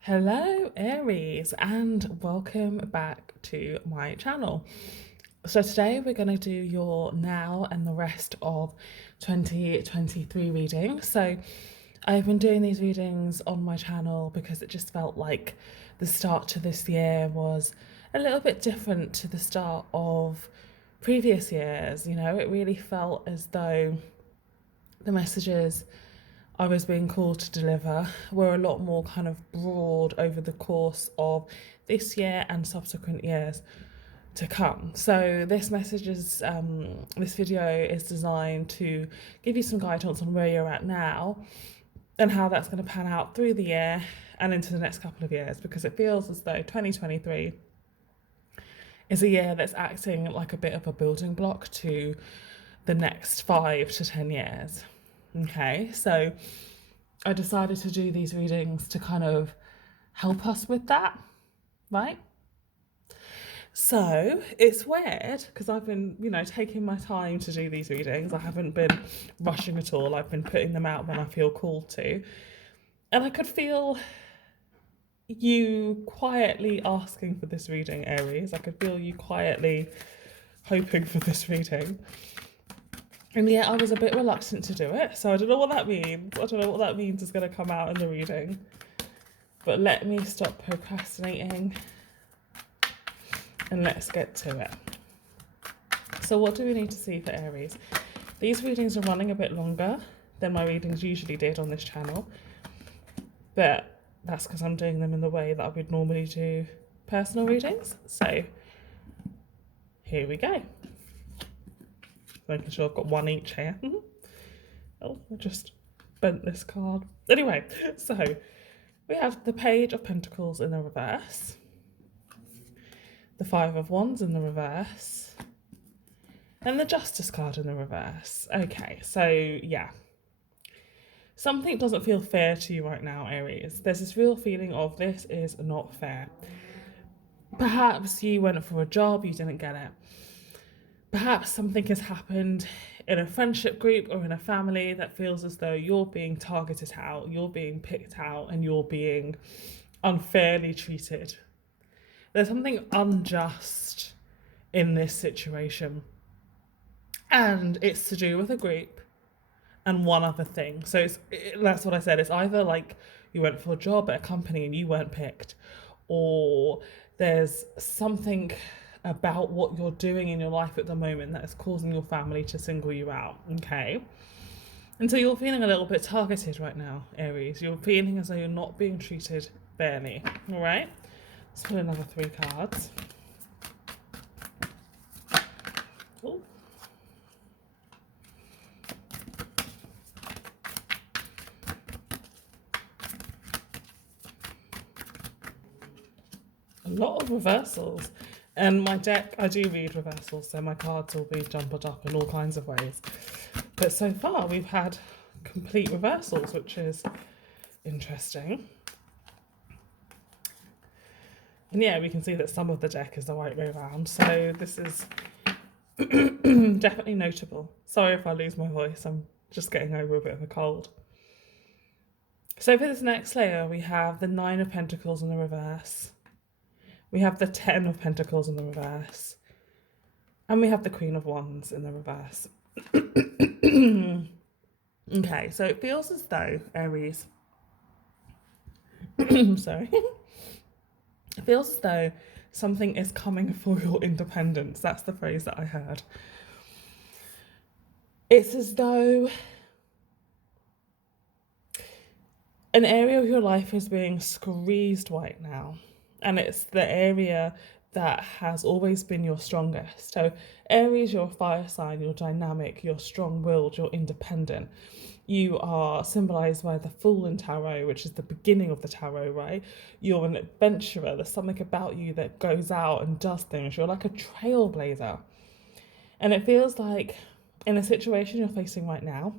Hello Aries and welcome back to my channel. So today we're going to do your now and the rest of 2023 reading. So I've been doing these readings on my channel because it just felt like the start to this year was a little bit different to the start of previous years. You know, it really felt as though the messages I was being called to deliver were a lot more kind of broad over the course of this year and subsequent years to come. So this video is designed to give you some guidance on where you're at now and how that's going to pan out through the year and into the next couple of years, because it feels as though 2023 is a year that's acting like a bit of a building block to the next 5 to 10 years. Okay, so I decided to do these readings to kind of help us with that, right? So it's weird because I've been, taking my time to do these readings. I haven't been rushing at all. I've been putting them out when I feel called to. And I could feel you quietly asking for this reading, Aries. I could feel you quietly hoping for this reading. And yet I was a bit reluctant to do it. So I don't know what that means. I don't know what that means is going to come out in the reading. But let me stop procrastinating and let's get to it. So what do we need to see for Aries? These readings are running a bit longer than my readings usually did on this channel. But that's because I'm doing them in the way that I would normally do personal readings. So here we go. Making sure I've got one each here. Oh, I just bent this card. Anyway, so we have the Page of Pentacles in the reverse, the Five of Wands in the reverse, and the Justice card in the reverse. Okay, so yeah. Something doesn't feel fair to you right now, Aries. There's this real feeling of this is not fair. Perhaps you went for a job, you didn't get it. Perhaps something has happened in a friendship group or in a family that feels as though you're being targeted out, you're being picked out, and you're being unfairly treated. There's something unjust in this situation. And it's to do with a group and one other thing. So that's what I said. It's either like you went for a job at a company and you weren't picked, or there's something about what you're doing in your life at the moment that is causing your family to single you out, okay? And so you're feeling a little bit targeted right now, Aries. You're feeling as though you're not being treated fairly, all right? Let's put another 3 cards. Ooh. A lot of reversals. And my deck, I do read reversals, so my cards will be jumbled up in all kinds of ways. But so far, we've had complete reversals, which is interesting. And yeah, we can see that some of the deck is the right way around. So this is definitely notable. Sorry if I lose my voice. I'm just getting over a bit of a cold. So for this next layer, we have the 9 of Pentacles in the reverse. We have the 10 of Pentacles in the reverse. And we have the Queen of Wands in the reverse. Okay, so it feels as though, Aries, sorry. It feels as though something is coming for your independence. That's the phrase that I heard. It's as though an area of your life is being squeezed right now. And it's the area that has always been your strongest. So Aries, you're a fire sign, you're dynamic, you're strong-willed, you're independent. You are symbolized by the Fool in Tarot, which is the beginning of the Tarot, right? You're an adventurer. There's something about you that goes out and does things. You're like a trailblazer. And it feels like in a situation you're facing right now,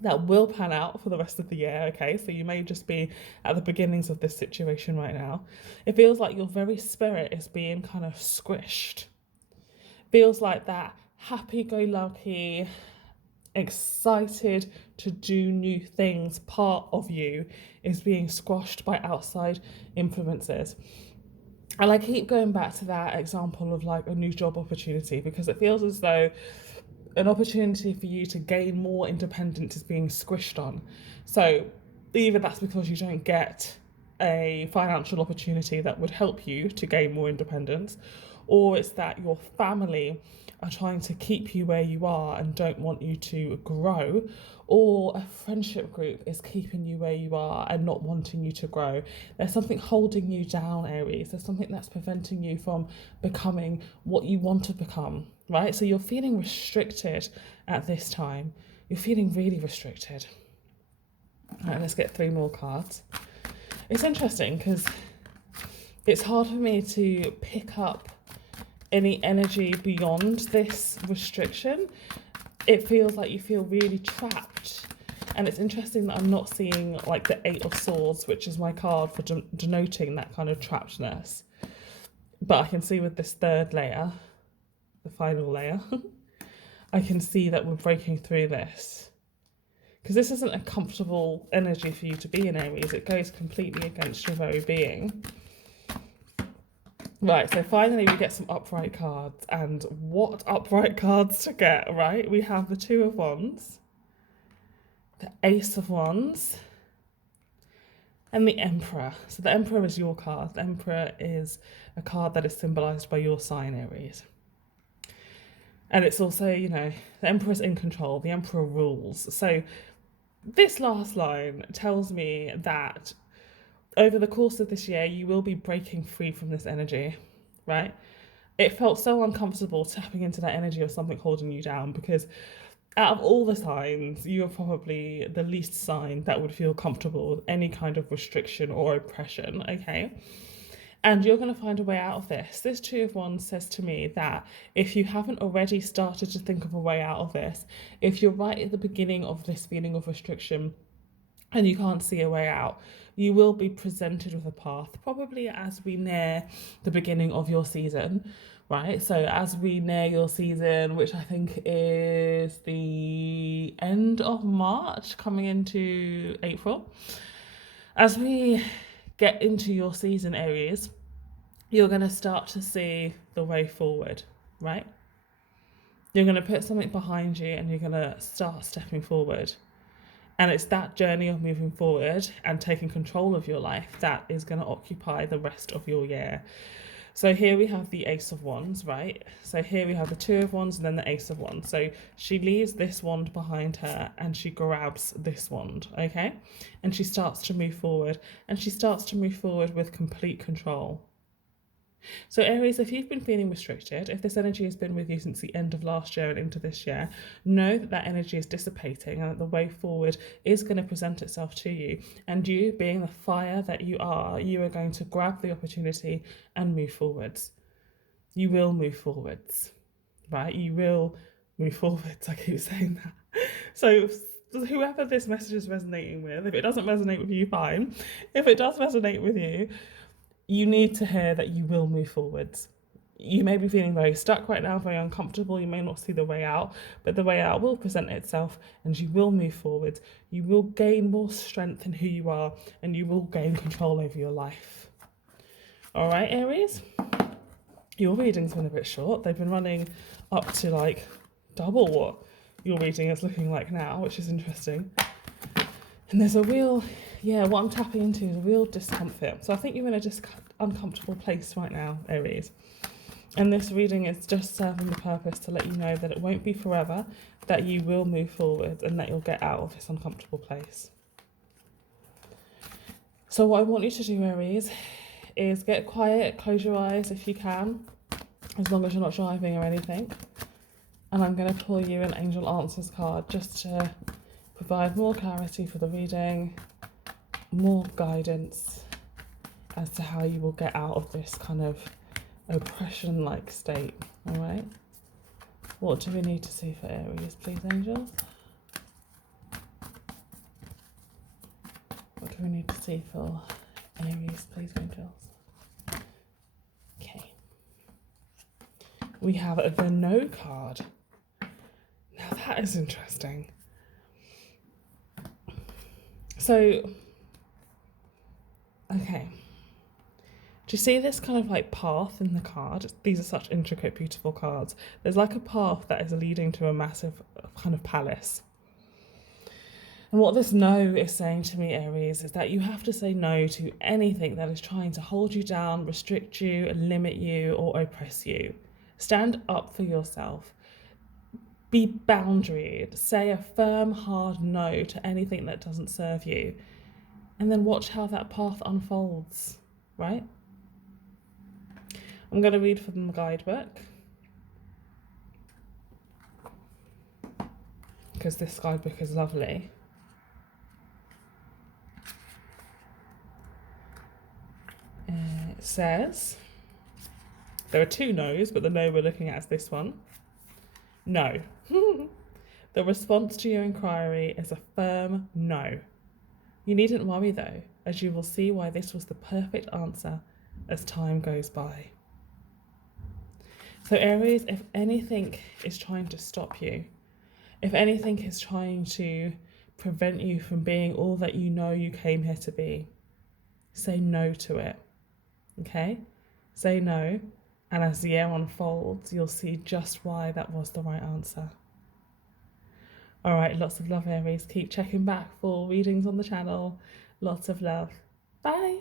that will pan out for the rest of the year, okay? So you may just be at the beginnings of this situation right now. It feels like your very spirit is being kind of squished. Feels like that happy-go-lucky, excited to do new things. Part of you is being squashed by outside influences. And I keep going back to that example of like a new job opportunity, because it feels as though an opportunity for you to gain more independence is being squished on. So either that's because you don't get a financial opportunity that would help you to gain more independence, or it's that your family are trying to keep you where you are and don't want you to grow, or a friendship group is keeping you where you are and not wanting you to grow. There's something holding you down, Aries. There's something that's preventing you from becoming what you want to become, right? So you're feeling restricted at this time. You're feeling really restricted. All right, let's get 3 more cards. It's interesting because it's hard for me to pick up any energy beyond this restriction. It feels like you feel really trapped. And it's interesting that I'm not seeing like the 8 of Swords, which is my card for denoting that kind of trappedness. But I can see with this 3rd layer, the final layer, I can see that we're breaking through this. Because this isn't a comfortable energy for you to be in, Aries. It goes completely against your very being. Right, so finally we get some upright cards. And what upright cards to get, right? We have the 2 of Wands, the Ace of Wands, and the Emperor. So the Emperor is your card. The Emperor is a card that is symbolised by your sign, Aries. And it's also, you know, the Emperor is in control. The Emperor rules. So this last line tells me that over the course of this year, you will be breaking free from this energy, right? It felt so uncomfortable tapping into that energy of something holding you down, because out of all the signs, you are probably the least sign that would feel comfortable with any kind of restriction or oppression, okay? And you're going to find a way out of this. This 2 of Wands says to me that if you haven't already started to think of a way out of this, if you're right at the beginning of this feeling of restriction and you can't see a way out, you will be presented with a path, probably as we near the beginning of your season, right? So as we near your season, which I think is the end of March, coming into April, as we get into your season, Aries, you're going to start to see the way forward, right? You're going to put something behind you and you're going to start stepping forward. And it's that journey of moving forward and taking control of your life that is going to occupy the rest of your year. So here we have the Ace of Wands, right? So here we have the 2 of Wands and then the Ace of Wands. So she leaves this wand behind her and she grabs this wand, okay? And she starts to move forward, and she starts to move forward with complete control. So Aries, if you've been feeling restricted, if this energy has been with you since the end of last year and into this year, know that that energy is dissipating and that the way forward is going to present itself to you. And you, being the fire that you are going to grab the opportunity and move forwards. You will move forwards, right? You will move forwards. I keep saying that. So whoever this message is resonating with, if it doesn't resonate with you, fine. If it does resonate with you, you need to hear that you will move forwards. You may be feeling very stuck right now, very uncomfortable. You may not see the way out, but the way out will present itself and you will move forwards. You will gain more strength in who you are and you will gain control over your life. All right, Aries? Your reading's been a bit short. They've been running up to like double what your reading is looking like now, which is interesting. And there's a real, what I'm tapping into is a real discomfort. So I think you're in a uncomfortable place right now, Aries. And this reading is just serving the purpose to let you know that it won't be forever, that you will move forward and that you'll get out of this uncomfortable place. So what I want you to do, Aries, is get quiet, close your eyes if you can, as long as you're not driving or anything. And I'm going to pull you an Angel Answers card just to provide more clarity for the reading, more guidance as to how you will get out of this kind of oppression-like state, all right? What do we need to see for Aries, please, angels? What do we need to see for Aries, please, angels? Okay. We have the No card. Now that is interesting. So, okay. Do you see this kind of like path in the card? These are such intricate, beautiful cards. There's like a path that is leading to a massive kind of palace. And what this no is saying to me, Aries, is that you have to say no to anything that is trying to hold you down, restrict you, limit you, or oppress you. Stand up for yourself. Be boundaried. Say a firm, hard no to anything that doesn't serve you. And then watch how that path unfolds, right? I'm going to read from the guidebook, because this guidebook is lovely. It says, there are two no's, but the no we're looking at is this one. No. The response to your inquiry is a firm no. You needn't worry though, as you will see why this was the perfect answer as time goes by. So Aries, if anything is trying to stop you, if anything is trying to prevent you from being all that you know you came here to be, say no to it, okay? Say no, and as the year unfolds, you'll see just why that was the right answer. All right, lots of love, Aries. Keep checking back for readings on the channel. Lots of love. Bye.